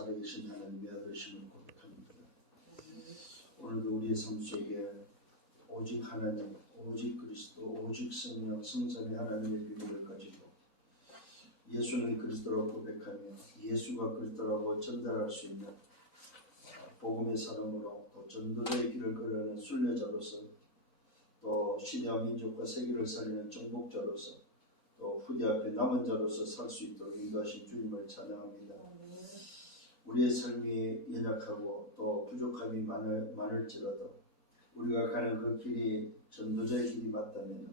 살아계신 하나님의 아들이심을 고백합니다. 오늘도 우리의 삶 속에 오직 하나님, 오직 그리스도, 오직 성령, 성삼위 하나님의 비밀을 가지고 예수는 그리스도라고 고백하며 예수가 그리스도라고 전달할 수 있는 복음의 사람으로 또 전도자의 길을 걸어가는 순례자로서 또 시대와 민족과 세계를 살리는 정복자로서 또 후대 앞에 남은 자로서 살 수 있도록 인도하신 주님을 찬양합니다. 우리의 삶이 연약하고 또 부족함이 많을지라도 우리가 가는 그 길이 전도자의 길이 맞다면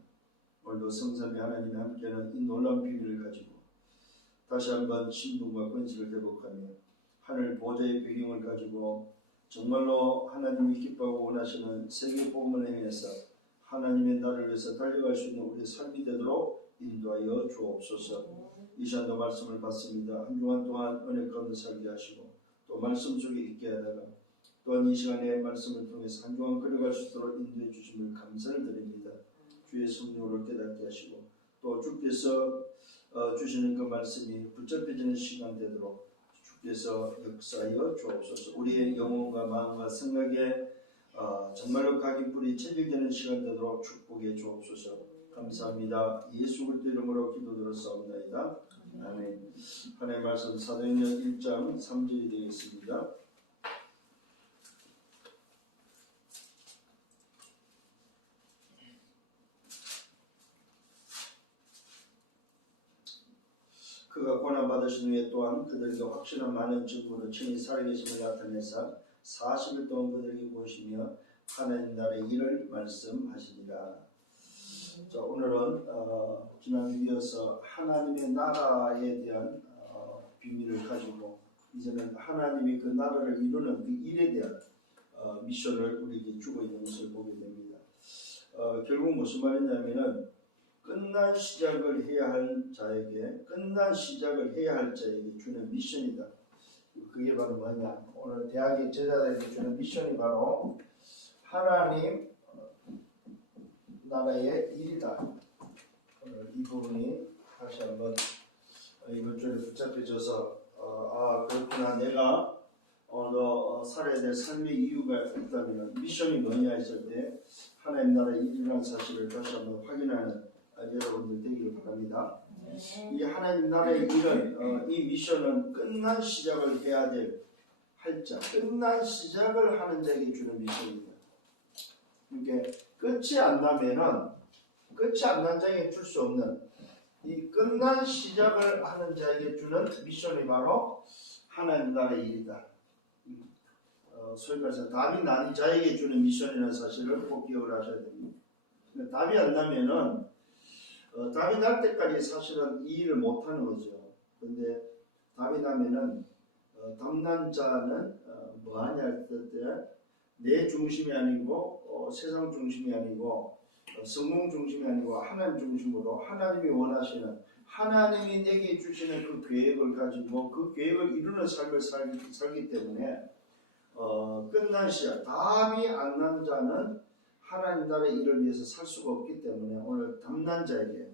오늘도 성삼위 하나님이 함께하는 이 놀라운 비밀을 가지고 다시 한번 신분과 권세를 회복하며 하늘 보좌의 배경을 가지고 정말로 하나님이 기뻐하고 원하시는 세계 복음을 행해서 하나님의 나라를 위해서 달려갈 수 있는 우리의 삶이 되도록 인도하여 주옵소서. 이 시간도 말씀을 받습니다. 한 주간 동안 은혜 가운데 살게 하시고 또 말씀 속에 있게 하다가 또한 이 시간에 말씀을 통해서 한 주간 걸어갈 수 있도록 인도해 주심을 감사를 드립니다. 주의 성령으로 깨닫게 하시고 또 주께서 주시는 그 말씀이 붙잡혀지는 시간 되도록 주께서 역사하여 주옵소서. 우리의 영혼과 마음과 생각에 정말로 각인 뿌리 체질되는 시간 되도록 축복해 주옵소서. 감사합니다. 예수 그리스도 이름으로 기도드렸사옵나이다. 아멘. 하나님의 말씀 사도행전 1장 3절이 되겠습니다. 그가 고난받으신 후에 또한 그들에게 확신한 많은 증거로 친히 살아계심을 나타내사 40일 동안 그들에게 보시며 하나님 나라의 일을 말씀하시니라. 자, 오늘은 지난주 이어서 하나님의 나라에 대한 비밀을 가지고 이제는 하나님이 그 나라를 이루는 그 일에 대한 미션을 우리에게 주고 있는 것을 보게 됩니다. 결국 무슨 말이냐면은 끝난 시작을 해야 할 자에게 주는 미션이다. 그게 바로 뭐냐? 오늘 대학의 제자들에게 주는 미션이 바로 하나님 나라의 일이다. 오늘 이 부분이 다시 한번 이번 주에 붙잡혀져서 그렇구나, 내가 오늘 살아야 될 삶의 이유가 있다면 미션이 뭐냐 했을 때 하나님 나라의 일이라는 사실을 다시 한번 확인하는 여러분들 되기를 바랍니다. 이 하나님 나라의 일은 이 미션은 끝난 시작을 해야 될 끝난 시작을 하는 자에게 주는 미션입니다. 이게 끝이 안 난 자에게 줄 수 없는 이 끝난 시작을 하는 자에게 주는 미션이 바로 하나님 나라의 일이다. 소위 말해서 답이 난 자에게 주는 미션이라는 사실을 꼭 기억을 하셔야 됩니다. 답이 안 나면은 답이 날 때까지 사실은 이 일을 못하는 거죠. 근데 답이 나면은 답난 자는 뭐하냐 할 때 내 중심이 아니고 세상 중심이 아니고 성공 중심이 아니고 하나님 중심으로 하나님이 원하시는 하나님이 내게 주시는 그 계획을 가지고 그 계획을 이루는 삶을 살기 때문에 끝난 시작, 답이 안 난 자는 하나님 나라의 일을 위해서 살 수가 없기 때문에 오늘 답난 자에게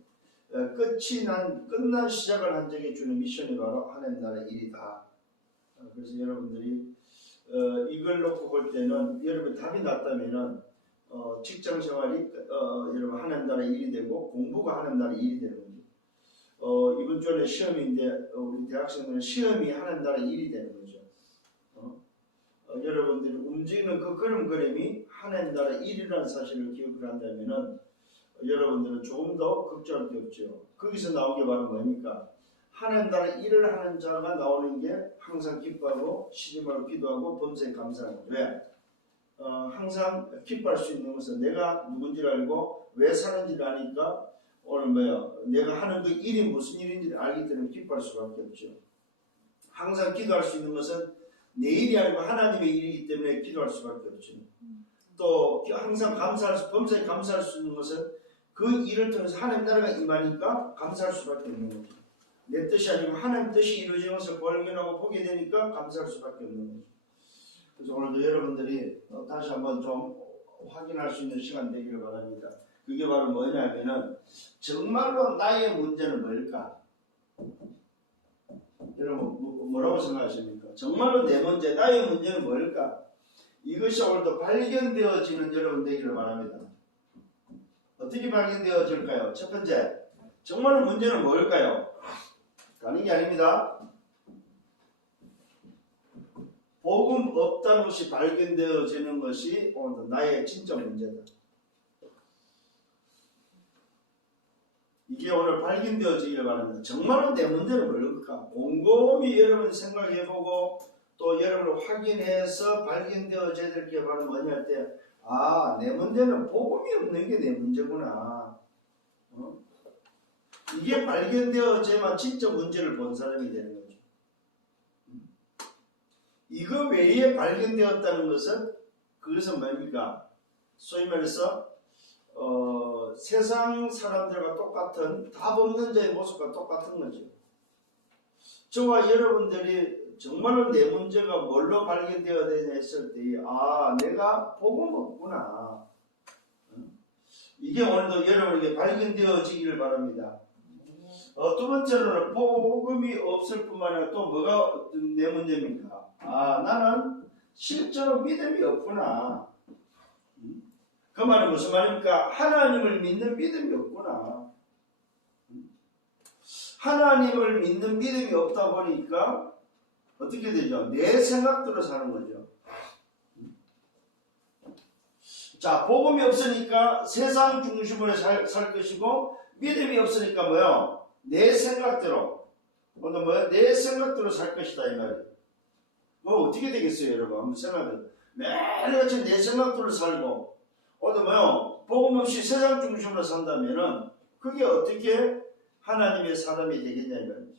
끝난 시작을 한 자에게 주는 미션이 바로 하나님 나라의 일이다. 그래서 여러분들이 이걸 놓고 볼 때는 여러분 답이 났다면은 직장 생활이 여러분 하나님 나라의 일이 되고 공부가 하나님 나라의 일이 되는 거죠. 이번 주에 시험인데 우리 대학생들은 시험이 하나님 나라의 일이 되는 거죠. 여러분들이 움직이는 그 걸음걸음이 하나님 나라의 일이라는 사실을 기억을 한다면은 여러분들은 조금 더 걱정할 게 없죠. 거기서 나온 게 바로 뭡니까? 하나님 나라의 일을 하는 자가 나오는 게 항상 기뻐하고 시름하고 기도하고 범사에 감사하는 거죠. 왜? 항상 기뻐할 수 있는 것은 내가 누군지를 알고 왜 사는지를 아니까 오늘 내가 하는 그 일이 무슨 일인지를 알기 때문에 기뻐할 수밖에 없죠. 항상 기도할 수 있는 것은 내 일이 아니고 하나님의 일이기 때문에 기도할 수밖에 없죠. 또 항상 범사에 감사할 수 있는 것은 그 일을 통해서 하나님 나라가 임하니까 감사할 수밖에 없는 거죠. 내 뜻이 아니고 하나님 뜻이 이루어지는 것을 발견하고 보게 되니까 감사할 수밖에 없는 거죠. 그래서 오늘도 여러분들이 다시 한번 좀 확인할 수 있는 시간 되기를 바랍니다. 그게 바로 뭐냐면은 정말로 나의 문제는 뭘까? 여러분 뭐라고 생각하십니까? 정말로 내 문제, 나의 문제는 뭘까? 이것이 오늘도 발견되어지는 여러분 되기를 바랍니다. 어떻게 발견되어질까요? 첫 번째, 정말로 문제는 뭘까요? 다른 게 아닙니다. 복음 없다는 것이 발견되어지는 것이 오늘 나의 진짜 문제다. 이게 오늘 발견되어지기를 바랍니다. 정말로 내 문제는 뭘까? 곰곰이 여러분 생각해보고 또 여러분을 확인해서 발견되어져야 될 게 바로 뭐냐 할 때, 아, 내 문제는 복음이 없는 게 내 문제구나. 이게 발견되어져야만 진짜 문제를 본 사람이 되는 거죠. 이거 외에 발견되었다는 것은, 그것은 뭡니까? 소위 말해서 세상 사람들과 똑같은 답 없는 자의 모습과 똑같은 거죠. 저와 여러분들이 정말로 내 문제가 뭘로 발견되어야 되냐 했을 때, 아, 내가 복음 없구나. 이게 오늘도 여러분에게 발견되어지기를 바랍니다. 두 번째로는 복음이 없을 뿐만 아니라 또 뭐가 내 문제입니까? 아, 나는 실제로 믿음이 없구나. 그 말은 무슨 말입니까? 하나님을 믿는 믿음이 없구나. 하나님을 믿는 믿음이 없다 보니까 어떻게 되죠? 내 생각대로 사는 거죠. 자, 복음이 없으니까 세상 중심으로 살 것이고, 믿음이 없으니까 뭐요? 내 생각대로, 내 생각대로 살 것이다 이 말이에요. 뭐 어떻게 되겠어요, 여러분? 한번 생각해. 매일같이 내 생각대로 살고, 복음 없이 세상 중심으로 산다면은 그게 어떻게 하나님의 사람이 되겠냐 이 말이죠.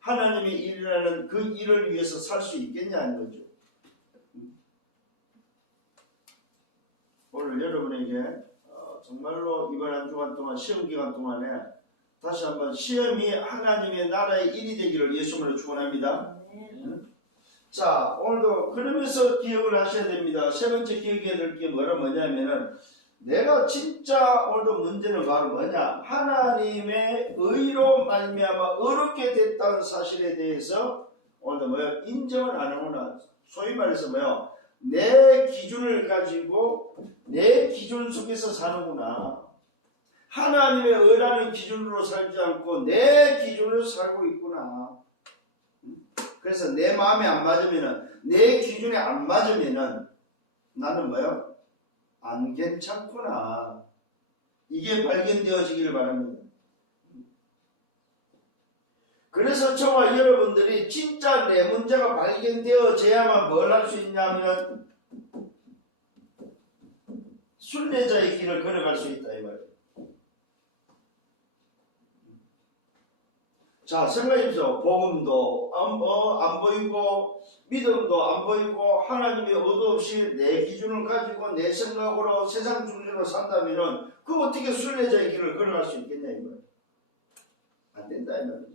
하나님의 일이라는 그 일을 위해서 살 수 있겠냐는 거죠. 오늘 여러분에게 정말로 이번 한 주간 동안 시험 기간 동안에 다시 한번 시험이 하나님의 나라의 일이 되기를 예수님으로 축원합니다. 자, 오늘도 그러면서 기억을 하셔야 됩니다. 세 번째 기억해야 될 게 뭐냐면은, 내가 진짜 오늘도 문제는 바로 뭐냐? 하나님의 의로 말미암아 어렵게 됐다는 사실에 대해서 오늘도 인정을 안 하구나. 소위 말해서 내 기준을 가지고 내 기준 속에서 사는구나. 하나님의 의라는 기준으로 살지 않고 내 기준으로 살고 있구나. 그래서 내 마음에 안 맞으면은, 내 기준에 안 맞으면은 나는 안 괜찮구나. 이게 발견되어지기를 바랍니다. 그래서 저와 여러분들이 진짜 내 문제가 발견되어져야만 뭘 할 수 있냐면 순례자의 길을 걸어갈 수 있다 이 말이에요. 자, 생각해보세요. 복음도 안 보이고 믿음도 안 보이고 하나님의 의도 없이 내 기준을 가지고 내 생각으로 세상 중심으로 산다면은 그 어떻게 순례자의 길을 걸어갈 수 있겠냐 이 말이에요. 안 된다 이 말이에요.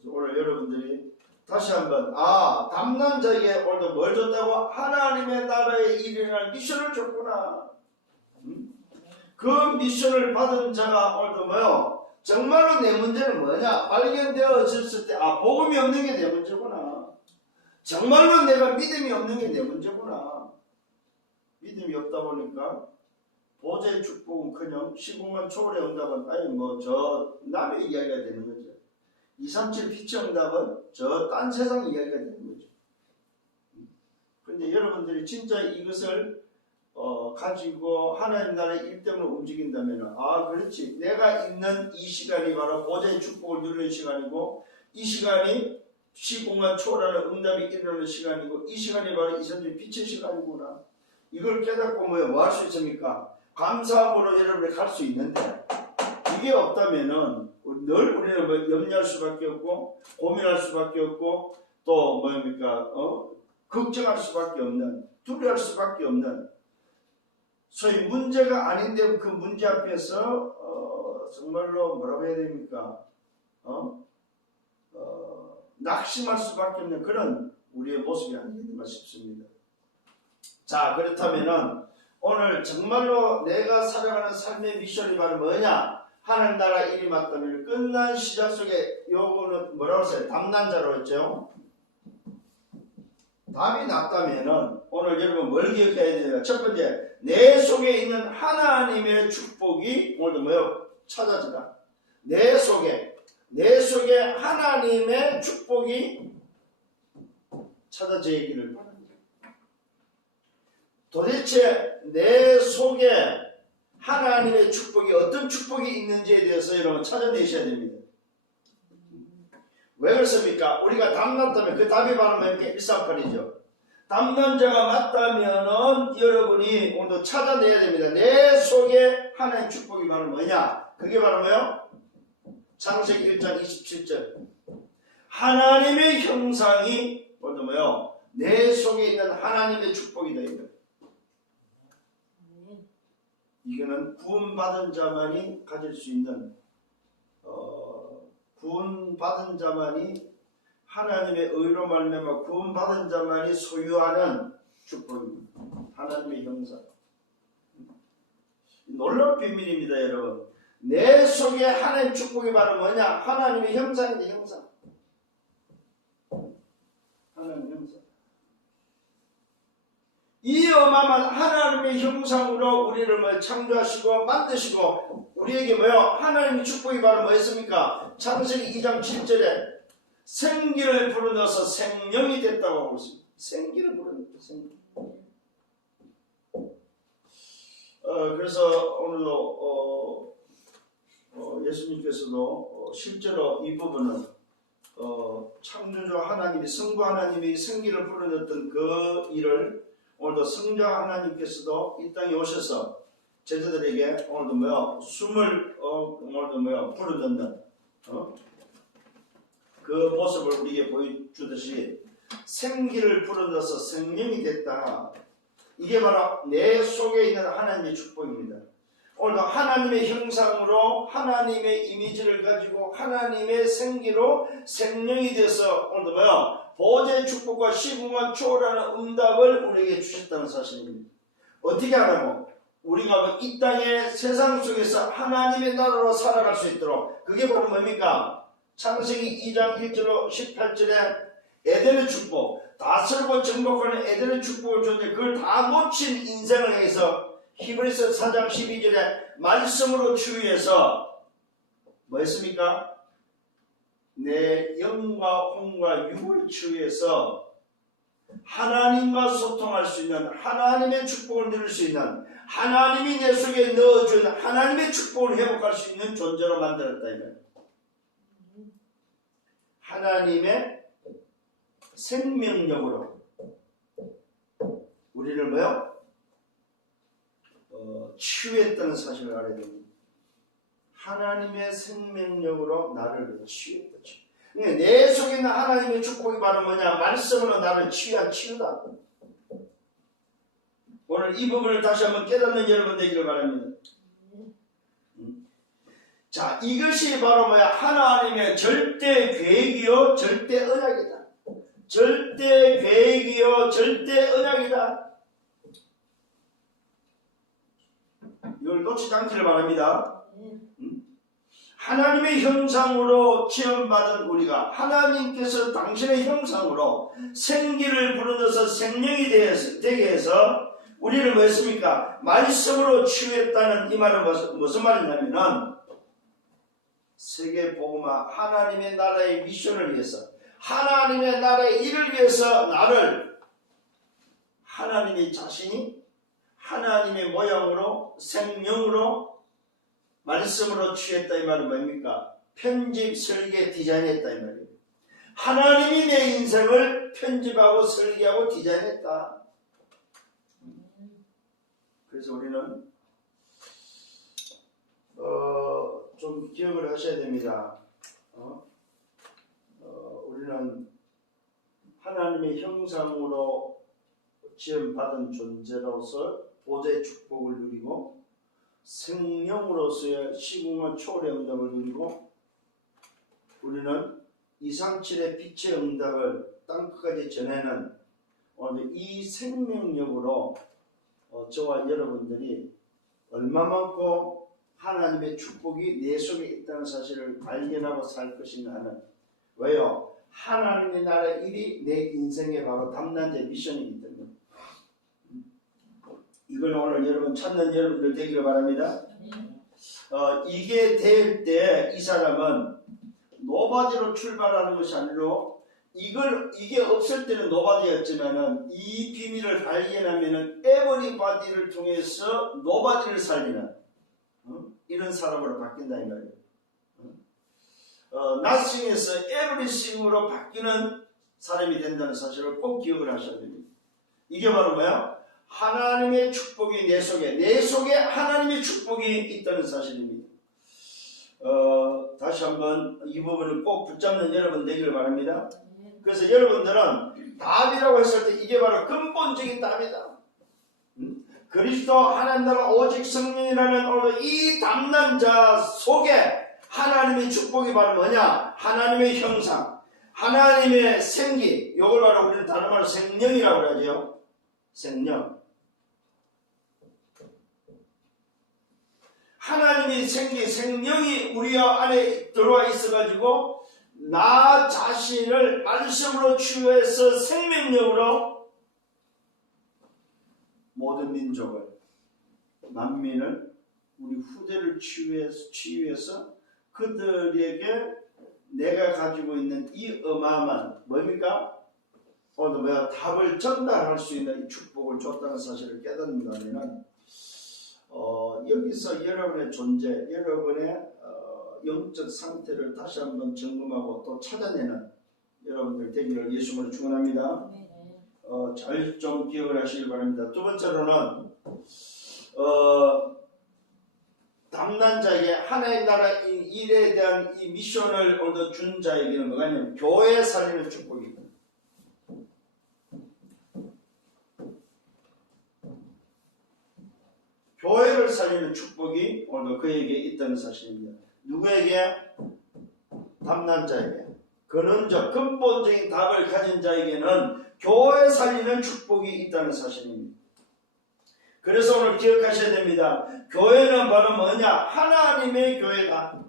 그래서 오늘 여러분들이 다시 한번 담난 자에게 오늘도 뭘 줬다고? 하나님의 나라의 일이라는 미션을 줬구나. 그 미션을 받은 자가 오늘도 정말로 내 문제는 뭐냐? 발견되어졌을 때, 복음이 없는 게 내 문제구나. 정말로 내가 믿음이 없는 게 내 문제구나. 믿음이 없다 보니까 보좌의 축복은커녕 시공간 초월의 응답은 저 남의 이야기가 되는 거죠. 237 빛의 응답은 저 딴 세상 이야기가 되는 거죠. 그런데 여러분들이 진짜 이것을 가지고 하나님 나라의 일 때문에 움직인다면, 그렇지, 내가 있는 이 시간이 바로 보좌의 축복을 누리는 시간이고, 이 시간이 시공간 초월하는 응답이 일어나는 시간이고, 이 시간이 바로 237 빛의 시간이구나. 이걸 깨닫고 뭐 할 수 있습니까? 감사함으로 여러분이 갈 수 있는데, 이게 없다면은 늘 우리는 염려할 수밖에 없고, 고민할 수밖에 없고, 또 걱정할 수밖에 없는, 두려워할 수밖에 없는, 소위 문제가 아닌데 그 문제 앞에서 정말로 뭐라고 해야 됩니까? 낙심할 수밖에 없는 그런 우리의 모습이 아니겠나 싶습니다. 자, 그렇다면은 오늘 정말로 내가 살아가는 삶의 미션이 바로 뭐냐? 하나님 나라 일이 맞다면 끝난 시작 속에 요거는 뭐라고 했어요? 담난 자로 했죠. 답이 났다면은 오늘 여러분 뭘 기억해야 돼요? 첫 번째, 내 속에 있는 하나님의 축복이 오늘도 뭐요? 찾아지라. 내 속에 하나님의 축복이 찾아지기를 바랍니다. 도대체 내 속에 하나님의 축복이 어떤 축복이 있는지에 대해서 여러분 찾아내셔야 됩니다. 왜 그렇습니까? 우리가 답났다면 그 답이 바로 뭡니까? 138이죠. 답난자가 맞다면은 여러분이 오늘도 찾아내야 됩니다. 내 속에 하나님의 축복이 바로 뭐냐? 그게 바로 뭐요? 창세기 1장 27절. 하나님의 형상이 오늘도 뭐요? 내 속에 있는 하나님의 축복이다. 이거는 구원받은 자만이 가질 수 있는 구원받은 자만이 하나님의 의로 말미암아 구원받은 자만이 소유하는 축복입니다. 하나님의 형상. 놀라운 비밀입니다, 여러분. 내 속에 하나님의 축복이 바로 뭐냐? 하나님의 형상인데 형상. 하나님의 형상. 이 어마어마한 하나님의 형상으로 우리를 뭐 창조하시고 만드시고 우리에게 뭐요? 하나님의 축복이 바로 뭐였습니까? 창세기 2장 7절에 생기를 불어넣어서 생명이 됐다고 하고 있습니다. 생기를 불어넣었다. 생기. 그래서 오늘도 예수님께서도 실제로 이 부분은 창조주 하나님이 성부 하나님이 생기를 불어넣었던 그 일을 오늘도 성자 하나님께서도 이 땅에 오셔서 제자들에게 오늘도 뭐야 숨을 오늘도 뭐야 불어넣는 그 모습을 우리에게 보여주듯이 생기를 불어넣어서 생명이 됐다. 이게 바로 내 속에 있는 하나님의 축복입니다. 오늘도 하나님의 형상으로 하나님의 이미지를 가지고 하나님의 생기로 생명이 돼서 오늘도 뭐야 보좌의 축복과 시궁과 초월하는 응답을 우리에게 주셨다는 사실입니다. 어떻게 하라고? 우리가 이 땅의 세상 속에서 하나님의 나라로 살아갈 수 있도록 그게 바로 뭡니까? 창세기 2장 1절로 18절에 에덴의 축복, 다스리고 정복하는 에덴의 축복을 줬는데 그걸 다 놓친 인생을 향해서 히브리서 4장 12절에 말씀으로 치유해서 뭐 했습니까? 내 영과 혼과 육을 치유해서 하나님과 소통할 수 있는 하나님의 축복을 누릴 수 있는 하나님이 내 속에 넣어준 하나님의 축복을 회복할 수 있는 존재로 만들었다. 이거예요. 하나님의 생명력으로 우리를 뭐요? 치유했다는 사실을 알아야 됩니다. 하나님의 생명력으로 나를 치유했다. 내 속에 있는 하나님의 축복이 바로 뭐냐? 말씀으로 나를 치유한 치유다. 오늘 이 부분을 다시 한번 깨닫는 여러분 되기를 바랍니다. 자, 이것이 바로 뭐야? 하나님의 절대 계획이요, 절대 언약이다. 절대 계획이요, 절대 언약이다. 이걸 놓치지 않기를 바랍니다. 하나님의 형상으로 지음받은 우리가 하나님께서 당신의 형상으로 생기를 불어넣어서 생명이 되게 해서 우리를 뭐 했습니까? 말씀으로 치유했다는 이 말은 무슨 말이냐면은 세계복음화 하나님의 나라의 미션을 위해서 하나님의 나라의 일을 위해서 나를 하나님의 자신이 하나님의 모양으로 생명으로 말씀으로 취했다. 이 말은 뭡니까? 편집, 설계, 디자인했다. 이 말이에요. 하나님이 내 인생을 편집하고 설계하고 디자인했다. 그래서 우리는 좀 기억을 하셔야 됩니다. 우리는 하나님의 형상으로 지음받은 존재로서 보좌의 축복을 누리고 생명으로서의 시궁과 초월의 응답을 누리고 우리는 237의 빛의 응답을 땅끝까지 전하는 오늘 이 생명력으로 저와 여러분들이 얼마만큼 하나님의 축복이 내 속에 있다는 사실을 발견하고 살 것인가 하는 왜요? 하나님의 나라 일이 내 인생의 바로 담난자의 미션이기 때문에 이걸 오늘 여러분 찾는 여러분들 되기를 바랍니다. 이게 될 때 이 사람은 노바디로 출발하는 것이 아니라 이게 없을 때는 노바디였지만은 이 비밀을 발견하면은 에버리바디를 통해서 노바디를 살리는 이런 사람으로 바뀐다 이 말이에요. nothing에서 everything으로 바뀌는 사람이 된다는 사실을 꼭 기억을 하셔야 됩니다. 이게 바로 뭐야? 하나님의 축복이 내 속에 하나님의 축복이 있다는 사실입니다. 다시 한번 이 부분을 꼭 붙잡는 여러분 되기를 바랍니다. 그래서 여러분들은 답이라고 했을 때 이게 바로 근본적인 답이다. 그리스도 하나님 나라 오직 성령이라는 이 담남자 속에 하나님의 축복이 바로 뭐냐? 하나님의 형상, 하나님의 생기, 이걸 바로 우리는 다른 말로 생명이라고 하죠. 생명. 하나님의 생명이 우리 안에 들어와 있어가지고 나 자신을 말씀으로 치유해서 생명력으로 모든 민족을, 만민을, 우리 후대를 치유해서 그들에게 내가 가지고 있는 이 어마어마한 뭡니까? 오늘 뭐야? 답을 전달할 수 있는 이 축복을 줬다는 사실을 깨닫는다면 여기서 여러분의 존재, 여러분의 영적 상태를 다시 한번 점검하고 또 찾아내는 여러분들 되기를 예수님으로 축원합니다. 잘 좀 기억을 하시길 바랍니다. 두 번째로는 담난 자에게 하나님 나라 일에 대한 이 미션을 얻어준 자에게는 뭐가 있냐면 교회 살리는 축복입니다. 교회를 살리는 축복이 오늘 그에게 있다는 사실입니다. 누구에게? 담난 자에게. 근원적 근본적인 답을 가진 자에게는 교회 살리는 축복이 있다는 사실입니다. 그래서 오늘 기억하셔야 됩니다. 교회는 바로 뭐냐? 하나님의 교회다.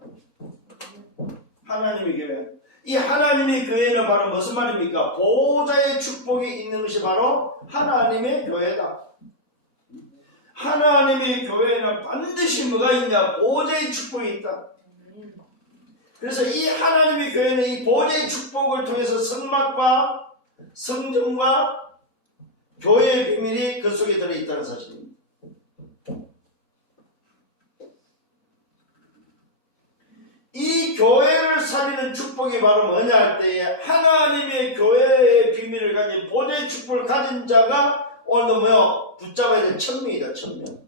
하나님의 교회. 이 하나님의 교회는 바로 무슨 말입니까? 보호자의 축복이 있는 것이 바로 하나님의 교회다. 하나님의 교회는 반드시 뭐가 있냐? 보호자의 축복이 있다. 그래서 이 하나님의 교회는 이 보호자의 축복을 통해서 성막과 성전과 교회의 비밀이 그 속에 들어있다는 사실입니다. 이 교회를 살리는 축복이 바로 뭐냐 할 때에 하나님의 교회의 비밀을 가진 보호자의 축복을 가진 자가 오늘도 뭐요? 붙잡아야 될 천명이다. 천명.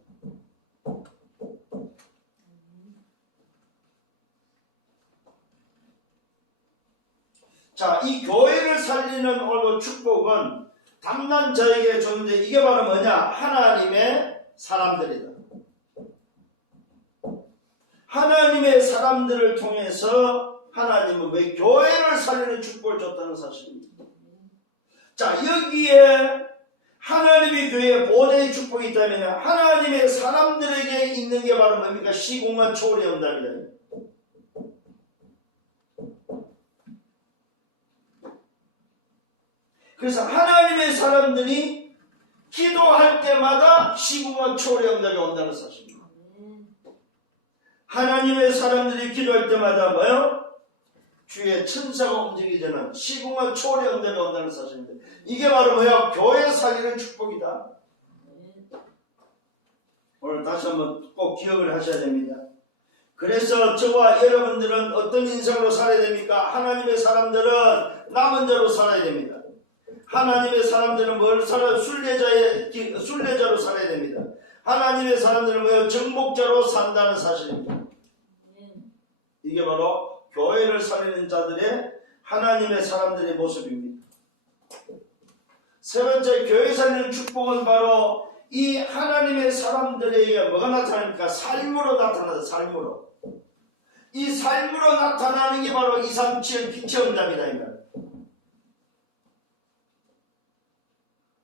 자, 이 교회를 살리는 오늘 축복은 담난 자에게 줬는데 이게 바로 뭐냐? 하나님의 사람들이다. 하나님의 사람들을 통해서 하나님은 왜 교회를 살리는 축복을 줬다는 사실입니다. 자, 여기에 하나님의 교회에 보호자의 축복이 있다면 하나님의 사람들에게 있는 게 바로 뭡니까? 시공간 초월의 응답이다. 그래서 하나님의 사람들이 기도할 때마다 시공간 초월의 응답이 온다는 사실입니다. 하나님의 사람들이 기도할 때마다 뭐요? 주의 천사가 움직이기 전에 시공간 초월의 응답이 온다는 사실입니다. 이게 바로 뭐야? 교회 살리는 축복이다. 오늘 다시 한번 꼭 기억을 하셔야 됩니다. 그래서 저와 여러분들은 어떤 인생으로 살아야 됩니까? 하나님의 사람들은 남은 자로 살아야 됩니다. 하나님의 사람들은 뭘 살아야? 순례자로 살아야 됩니다. 하나님의 사람들은 뭐예요? 정복자로 산다는 사실입니다. 이게 바로 교회를 살리는 자들의 하나님의 사람들의 모습입니다. 세 번째, 교회 살리는 축복은 바로 이 하나님의 사람들에게 뭐가 나타납니까? 삶으로 나타나다. 삶으로. 이 삶으로 나타나는 게 바로 237 빛의 응답이다.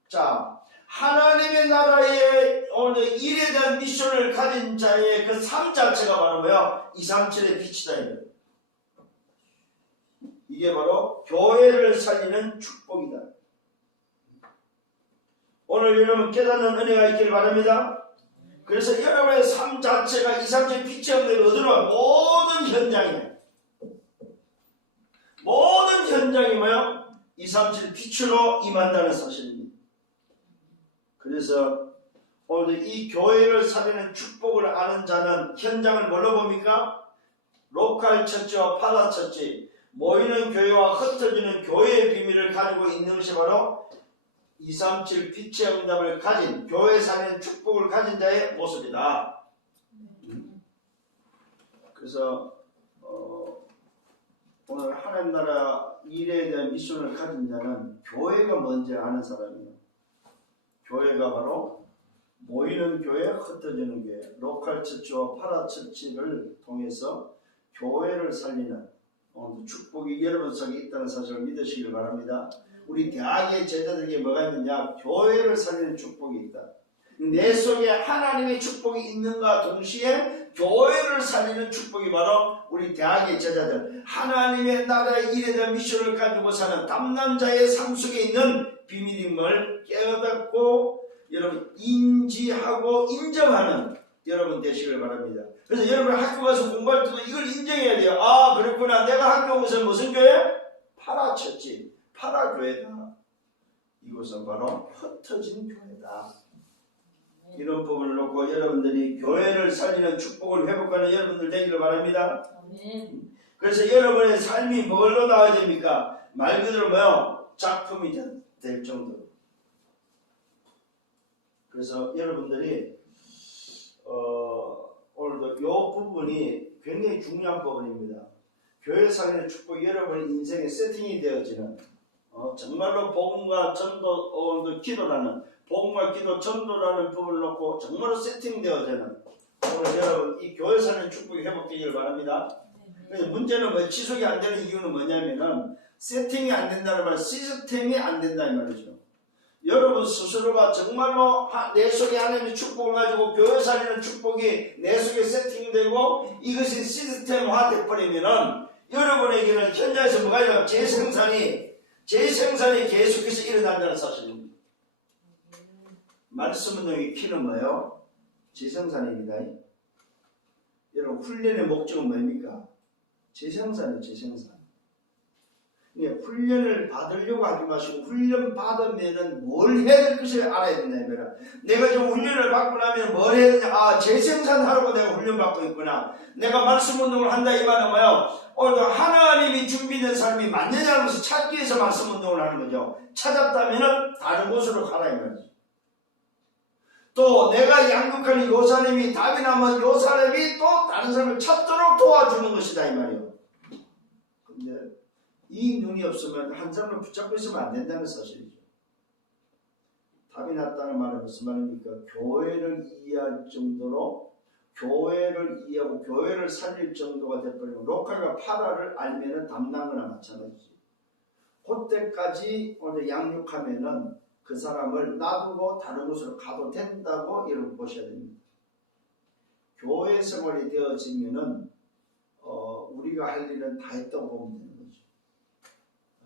자, 하나님의 나라의 오늘 일에 대한 미션을 가진 자의 그 삶 자체가 바로 뭐야? 237의 빛이다. 이게 바로 교회를 살리는 축복이다. 오늘 여러분 깨닫는 은혜가 있길 바랍니다. 그래서 여러분의 삶 자체가 2, 3절 빛이 없는 어디로 모든 현장에 모든 현장이 뭐요? 2, 3절 빛으로 임한다는 사실입니다. 그래서 오늘 이 교회를 살리는 축복을 아는 자는 현장을 뭘로 봅니까? 로컬 처치와 파라 처치, 모이는 교회와 흩어지는 교회의 비밀을 가지고 있는 것이 바로 237 빛의 응답을 가진 교회 살리는 축복을 가진 자의 모습이다. 그래서 오늘 하나님 나라 일에 대한 미션을 가진 자는 교회가 뭔지 아는 사람이에요. 교회가 바로 모이는 교회, 흩어지는 교회, 로컬 처치와 파라 처치를 통해서 교회를 살리는 축복이 여러분 속에 있다는 사실을 믿으시길 바랍니다. 우리 대학의 제자들에게 뭐가 있느냐? 교회를 살리는 축복이 있다. 내 속에 하나님의 축복이 있는가 동시에 교회를 살리는 축복이 바로 우리 대학의 제자들, 하나님의 나라의 일에 대한 미션을 가지고 사는 담남자의 삶 속에 있는 비밀임을 깨닫고 여러분 인지하고 인정하는 여러분 되시길 바랍니다. 그래서 여러분 학교 가서 공부할 때도 이걸 인정해야 돼요. 아, 그렇구나. 내가 학교 오면서 무슨 교회? 파라처치, 파라교회다. 이것은 바로 흩어진 교회다. 이런 부분을 놓고 여러분들이 교회를 살리는 축복을 회복하는 여러분들 되기를 바랍니다. 그래서 여러분의 삶이 뭘로 나와야 됩니까? 말 그대로 뭐요? 작품이 될 정도로. 그래서 여러분들이 오늘도 이 부분이 굉장히 중요한 부분입니다. 교회 살리는 축복이 여러분의 인생에 세팅이 되어지는 정말로 복음과 전도, 오늘도 기도라는 복음과 기도, 전도라는 부분을 놓고 정말로 세팅되어지는 오늘 여러분 이 교회 살리는 축복이 회복되기를 바랍니다. 그래서 문제는 뭐 지속이 안 되는 이유는 뭐냐면은 세팅이 안 된다는 말은 시스템이 안 된다는 말이죠. 여러분 스스로가 정말로 내 속에 하나님의 축복을 가지고 교회 살리는 축복이 내 속에 세팅되고 이것이 시스템화 되어버리면은 여러분에게는 현장에서 뭐가 일어나요? 재생산이 계속해서 일어난다는 사실입니다. 말씀 운동의 키는 뭐예요? 재생산입니다. 여러분 훈련의 목적은 뭡니까? 재생산이에요. 재생산. 훈련을 받으려고 하지 마시고 훈련 받으면은 뭘 해야 될 것을 알아야 된다면 내가 좀 훈련을 받고 나면 뭘 해야 되냐? 아, 재생산하려고 내가 훈련 받고 있구나. 내가 말씀 운동을 한다 이 말은 뭐예요? 오늘도 하나님이 준비된 삶이 맞느냐 하면서 찾기 위해서 말씀 운동을 하는 거죠. 찾았다면은 다른 곳으로 가라 이 말이죠. 또 내가 양육하는 요 사람이 답이 나면 요 사람이 또 다른 사람을 찾도록 도와주는 것이다 이 말이에요. 근데 이 눈이 없으면 한 사람을 붙잡고 있으면 안 된다는 사실이죠. 답이 났다는 말은 무슨 말입니까? 교회를 이해할 정도로 교회를 이해하고 교회를 살릴 정도가 되어버리면 로컬과 파라를 알면은 담당거나 마찬가지죠. 그때까지 오늘 양육하면은 그 사람을 놔두고 다른 곳으로 가도 된다고 여러분 보셔야 됩니다. 교회 생활이 되어지면은 우리가 할 일은 다 했다고 보면 되는 거죠.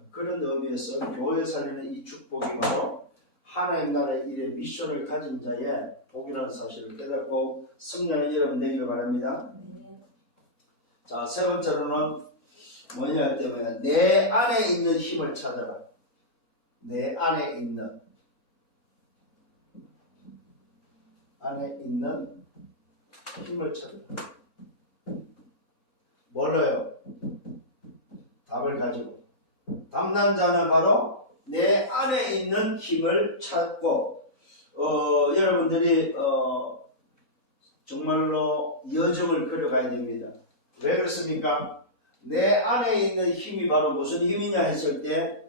그런 의미에서 교회 살리는 이 축복이 바로 하나님 나라의 일에 미션을 가진 자의 복이라는 사실을 깨닫고 승리하는 여러분 되기를 바랍니다. 자, 세 번째로는 뭐냐 할 때 뭐냐, 내 안에 있는 힘을 찾아라. 내 안에 있는 힘을 찾아라. 뭘로요? 답을 가지고. 담난 자는 바로 내 안에 있는 힘을 찾고 여러분들이 정말로 여정을 걸어가야 됩니다. 왜 그렇습니까? 내 안에 있는 힘이 바로 무슨 힘이냐 했을 때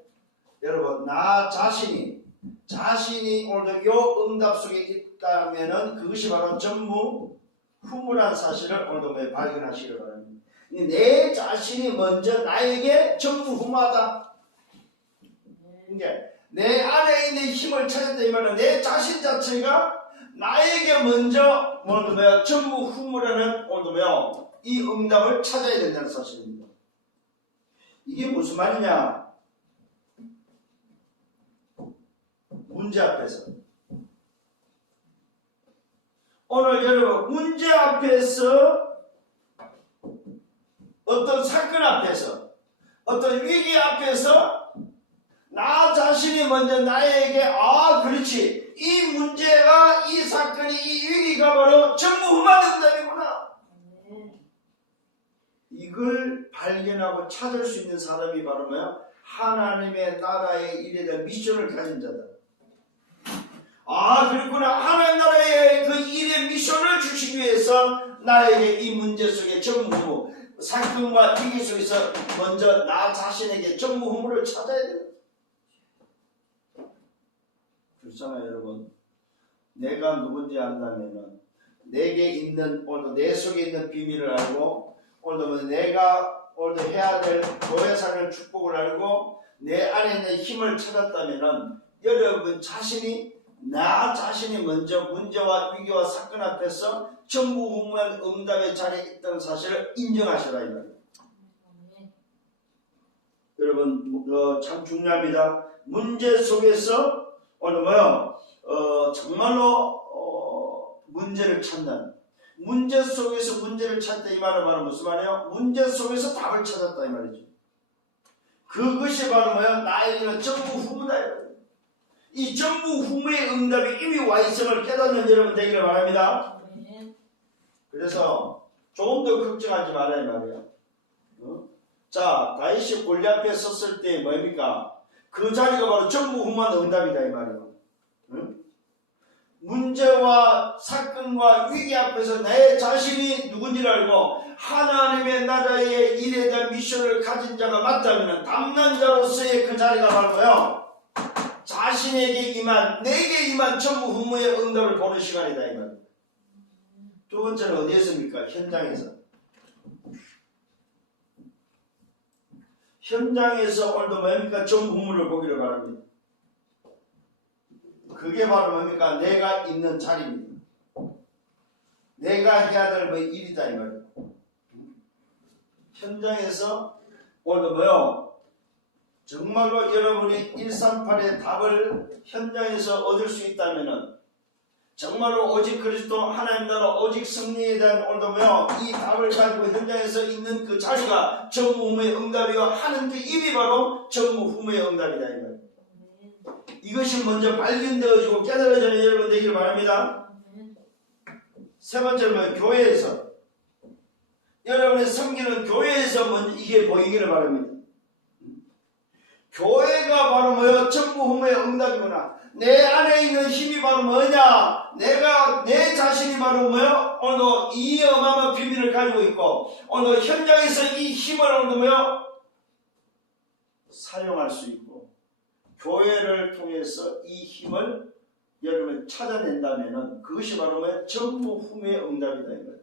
여러분 나 자신이 오늘도 요 응답 속에 있다면은 그것이 바로 전무후무란 사실을 오늘도 발견하시길 바랍니다. 내 자신이 먼저 나에게 전무후무하다. 내 안에 있는 힘을 찾았다 이 말은 내 자신 자체가 나에게 먼저 전무후무라는 이 응답을 찾아야 된다는 사실입니다. 이게 무슨 말이냐? 문제 앞에서. 오늘 여러분 문제 앞에서, 어떤 사건 앞에서, 어떤 위기 앞에서 나 자신이 먼저 나에게 그렇지, 이 문제가, 이 사건이, 이 위기가 바로 전무후무한 응답이구나, 이걸 발견하고 찾을 수 있는 사람이 바로 뭐야? 하나님의 나라의 일에 대한 미션을 가진 자다. 그렇구나. 하나님 나라의 그 일의 미션을 주시기 위해서 나에게 이 문제 속에 전무후무, 사건과 위기 속에서 먼저 나 자신에게 전무후무를 찾아야 돼요. 그렇잖아요, 여러분. 내가 누군지 안다면은 내게 있는, 오늘도 내 속에 있는 비밀을 알고, 오늘도 내가 오늘도 해야 될 교회사를 축복을 알고 내 안에 있는 힘을 찾았다면은 여러분 자신이, 나 자신이 먼저 문제와 위기와 사건 앞에서 전무후무한 응답의 자리에 있다는 사실을 인정하시라 이 말이에요. 여러분 참 중요합니다. 문제 속에서 오늘 정말로 문제를 찾는, 문제 속에서 문제를 찾다, 이 말은 바로 무슨 말이에요? 문제 속에서 답을 찾았다 이 말이죠. 그것이 바로 나에게는 전무후무다. 이 전무후무의 응답이 이미 와 있음을 깨닫는 여러분 되기를 바랍니다. 그래서 조금 더 걱정하지 말아야 말이에요. 자, 다윗이 골리앗 앞에 섰을 때 뭡니까? 그 자리가 바로 전무후무한 응답이다 이 말이에요. 문제와 사건과 위기 앞에서 내 자신이 누군지를 알고 하나님의 나라의 일에 대한 미션을 가진 자가 맞다면 담당자로서의 그 자리가 바로 뭐예요? 자신에게 임한, 내게 임한 전무후무의 응답을 보는 시간이다 이 말이에요. 두 번째는 어디였습니까? 현장에서. 현장에서 오늘도 뭡니까? 전무후무를 보기를 바랍니다. 그게 바로 뭡니까? 내가 있는 자리입니다. 내가 해야 될 일이다 이 말이에요. 현장에서 오늘도 정말로 여러분이 138의 답을 현장에서 얻을 수 있다면은 정말로 오직 그리스도 하나님 나라 오직 승리에 대한 오늘도 이 답을 가지고 현장에서 있는 그 자리가 전무후무의 응답이요 하는 그 입이 바로 전무후무의 응답이다 이 말이에요. 이것이 먼저 발견되어지고 깨달아지는 여러분 되기를 바랍니다. 세 번째는 교회에서, 여러분의 섬기는 교회에서 먼저 이게 보이기를 바랍니다. 교회가 바로 전무후무의 응답이구나. 내 안에 있는 힘이 바로 뭐냐? 내 자신이 바로 오늘 이 어마어마한 비밀을 가지고 있고 오늘 현장에서 이 힘을 오늘 사용할 수 있고, 교회를 통해서 이 힘을 여러분 찾아낸다면은 그것이 바로 전무후무의 응답이다 이 거예요.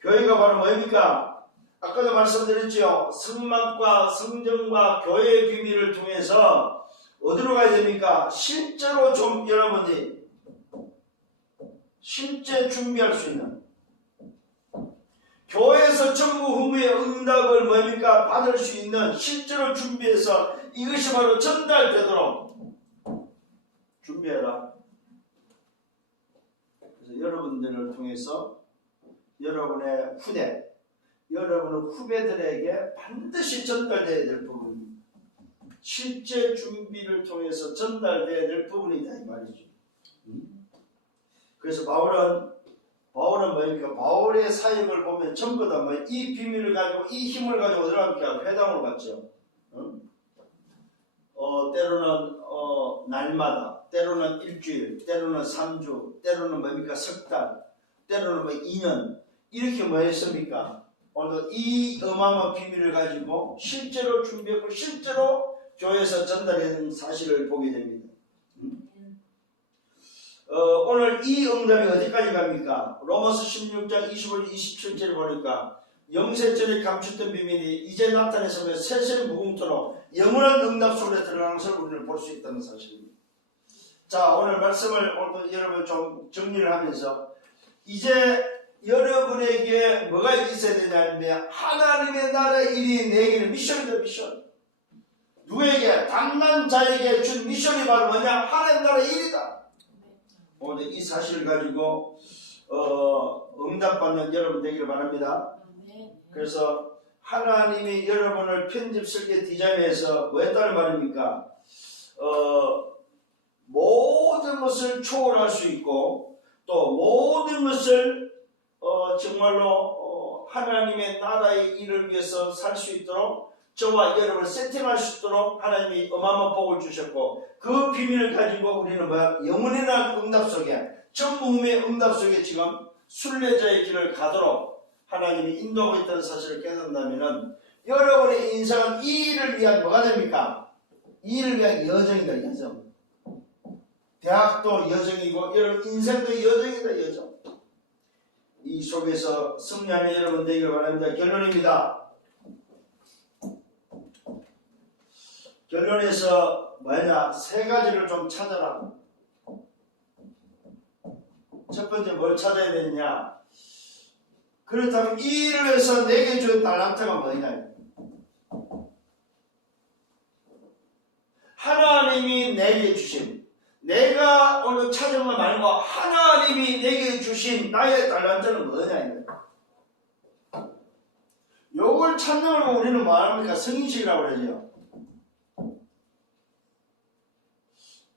교회가 바로 뭡니까? 아까도 말씀드렸죠. 성막과 성전과 교회의 비밀을 통해서 어디로 가야 됩니까? 실제로 좀 여러분이 실제 준비할 수 있는, 교회에서 전무후무의 응답을 뭡니까? 받을 수 있는 실제로 준비해서 이것이 바로 전달되도록 준비해라. 그래서 여러분들을 통해서 여러분의 후대, 여러분의 후배들에게 반드시 전달되어야 될 부분입니다. 실제 준비를 통해서 전달되어야 될 부분이다 이 말이죠. 그래서 바울은 뭡니까? 바울의 사역을 보면 전부 다 이 비밀을 가지고 이 힘을 가지고 어디로 회당으로 갔죠. 때로는 날마다, 때로는 일주일, 때로는 3주, 때로는 뭡니까? 석 달, 때로는 2년 이렇게 했습니까? 오늘 이 어마어마한 비밀을 가지고 실제로 준비했고 실제로 교회에서 전달하는 사실을 보게 됩니다. 오늘 이 응답이 어디까지 갑니까? 로마서 16장 25절 27절을 보니까 영세전에 감췄던 비밀이 이제 나타내서 세세 무궁토록 영원한 응답 속에 들어가는 것을 우리는 볼 수 있다는 사실입니다. 자, 오늘 말씀을 오늘도 여러분 좀 정리를 하면서 이제 여러분에게 뭐가 있어야 되냐면 하나님의 나라의 일이 내게는 미션이다. 미션. 누구에게? 담난 자에게 준 미션이 바로 뭐냐? 하나님 나라의 일이다. 오늘 이 사실을 가지고 응답받는 여러분 되기를 바랍니다. 그래서 하나님이 여러분을 편집 설계 디자인해서 뭐 했다는 말입니까? 모든 것을 초월할 수 있고 또 모든 것을 정말로 하나님의 나라의 일을 위해서 살 수 있도록 저와 여러분을 세팅할 수 있도록 하나님이 어마어마한 복을 주셨고 그 비밀을 가지고 우리는 뭐야? 영원의 날 응답 속에 전무후무의 응답 속에 지금 순례자의 길을 가도록 하나님이 인도하고 있다는 사실을 깨닫는다면 여러분의 인생은 이 일을 위한 뭐가 됩니까? 이 일을 위한 여정이다. 여정. 대학도 여정이고 여러분 인생도 여정이다. 여정. 이 속에서 승리하는 여러분 되기를 바랍니다. 결론입니다. 결론에서 뭐냐? 세 가지를 좀 찾아라. 첫 번째 뭘 찾아야 되느냐? 그렇다면 이 일을 위해서 내게 준 달란트가 뭐냐? 하나님이 내게 주신, 내가 오늘 찾은 것 말고 하나님이 내게 주신 나의 달란트는 뭐냐? 요걸 찾는 걸 우리는 뭐합니까? 성인식이라고 그러죠.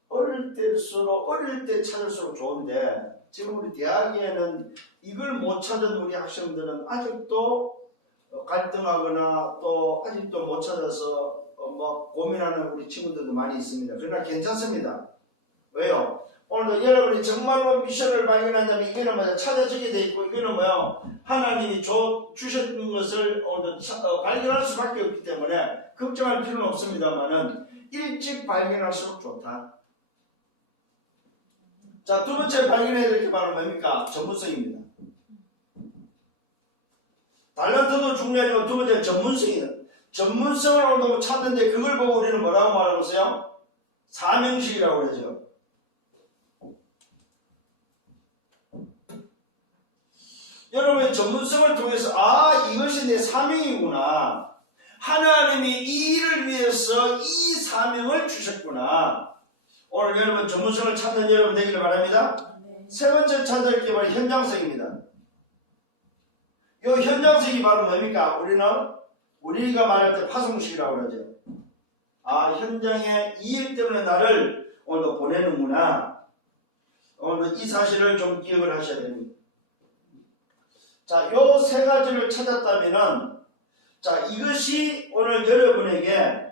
어릴 때 찾을수록 좋은데 지금 우리 대학에는 이걸 못 찾은 우리 학생들은 아직도 갈등하거나 또 아직도 못 찾아서 뭐 고민하는 우리 친구들도 많이 있습니다. 그러나 괜찮습니다. 왜요? 오늘도 여러분이 정말로 미션을 발견한다면 이거는 뭐야? 찾아지게 돼 있고 이거는 뭐야? 하나님이 주셨던 것을 오늘 발견할 수밖에 없기 때문에 걱정할 필요는 없습니다만은 일찍 발견할수록 좋다. 자, 두 번째 발견해야 될 게 바로 뭡니까? 전문성입니다. 달란트도 중요하지만 두 번째 전문성이다. 전문성을 오늘 찾는데 그걸 보고 우리는 뭐라고 말하고 있어요? 사명식이라고 그러죠. 여러분의 전문성을 통해서 이것이 내 사명이구나. 하나님이 이 일을 위해서 이 사명을 주셨구나. 오늘 여러분 전문성을 찾는 여러분 되기를 바랍니다. 세 번째 찾을 게 바로 현장성입니다. 이 현장성이 바로 뭡니까? 우리가 말할 때 파송식이라고 그러죠. 현장에 이 일 때문에 나를 오늘 보내는구나. 오늘 이 사실을 좀 기억을 하셔야 됩니다. 자, 요 세 가지를 찾았다면은, 자, 이것이 오늘 여러분에게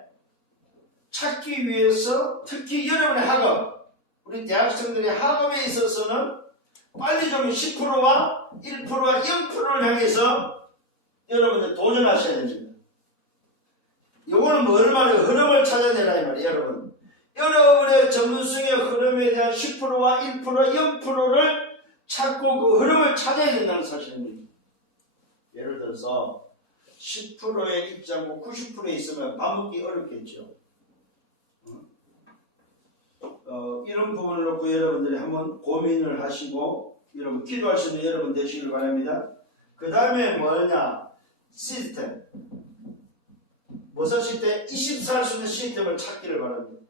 찾기 위해서 특히 여러분의 학업, 우리 대학생들의 학업에 있어서는 빨리 좀 10%와 1%와 0%를 향해서 여러분들 도전하셔야 됩니다. 요거는 뭘 말해요? 흐름을 찾아내라 이 말이에요, 여러분. 여러분의 전문성의 흐름에 대한 10%와 1%, 0%를 찾고 그 흐름을 찾아야 된다는 사실입니다. 예를 들어서 10%에 있지 않고 90%에 있으면 밥 먹기 어렵겠죠. 이런 부분을 놓고 여러분들이 한번 고민을 하시고 여러분 기도하시는 여러분 되시길 바랍니다. 그 다음에 뭐냐? 시스템. 무슨 시스템? 24 할 수 있는 시스템을 찾기를 바랍니다.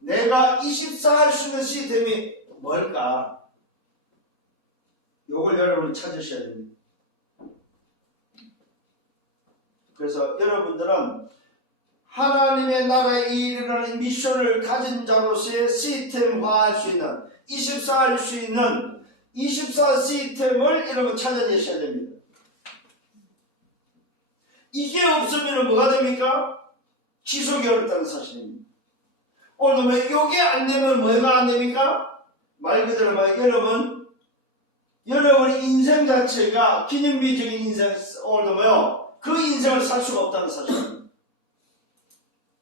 내가 24 할 수 있는 시스템이 뭘까? 요걸 여러분이 찾으셔야 됩니다. 그래서 여러분들은 하나님의 나라에 이르는 미션을 가진 자로서의 시스템화할 수 있는 24 할 수 있는 24 시스템을 여러분 찾아내셔야 됩니다. 이게 없으면 뭐가 됩니까? 지속이 어렵다는 사실입니다. 오늘 왜 이게 안 되면 뭐가 안 됩니까? 말 그대로 여러분의 인생 자체가 기념비적인 인생, 오늘도 뭐요? 그 인생을 살 수가 없다는 사실입니다.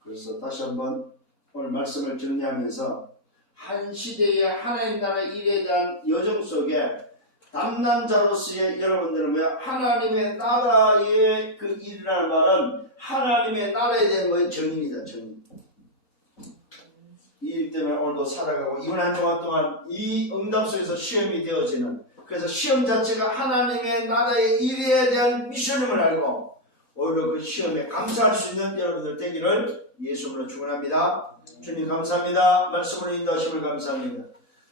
그래서 다시 한번 오늘 말씀을 정리하면서 한 시대의 하나님 나라 일에 대한 여정 속에 담당자로서의 여러분들은 뭐야? 하나님의 나라의 그 일이라는 말은 하나님의 나라에 대한 정의입니다. 정의. 이 일 때문에 오늘도 살아가고 이번 한 주간 동안 이 응답 속에서 시험이 되어지는 그래서 시험 자체가 하나님의 나라의 일에 대한 미션임을 알고 오히려 그 시험에 감사할 수 있는 여러분들 되기를 예수님으로 축원합니다. 주님 감사합니다. 말씀으로 인도하심을 감사합니다.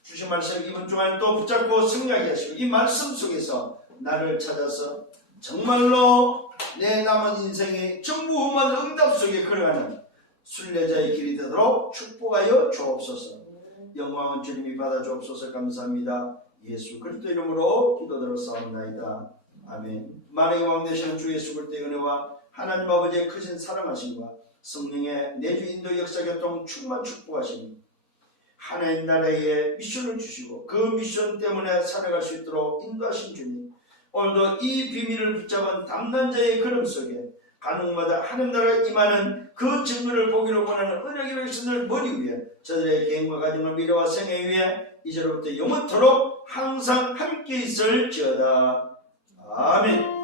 주신 말씀 이번 주간 또 붙잡고 승리하게 하시고 이 말씀 속에서 나를 찾아서 정말로 내 남은 인생의 전무후무한 응답 속에 걸어가는 순례자의 길이 되도록 축복하여 주옵소서. 영광은 주님이 받아 주옵소서. 감사합니다. 예수 그리스도 이름으로 기도드렸사옵나이다. 아멘. 만왕의 왕 되시는 주 예수 그리스도의 은혜와 하나님 아버지의 크신 사랑하심과 성령의 내주 인도 역사 교통 충만 축복하시니 하나님 나라의 미션을 주시고 그 미션 때문에 살아갈 수 있도록 인도하신 주님, 오늘도 이 비밀을 붙잡은 담난자의 걸음 속에 가능마다 하나님 나라에 임하는 그 증거를 보기를 원하는 은혜의 백성들 머리 위에 저들의 개인과 가정과 미래와 생애 위에 이제로부터 영원토록 항상 함께 있을지어다. 아멘.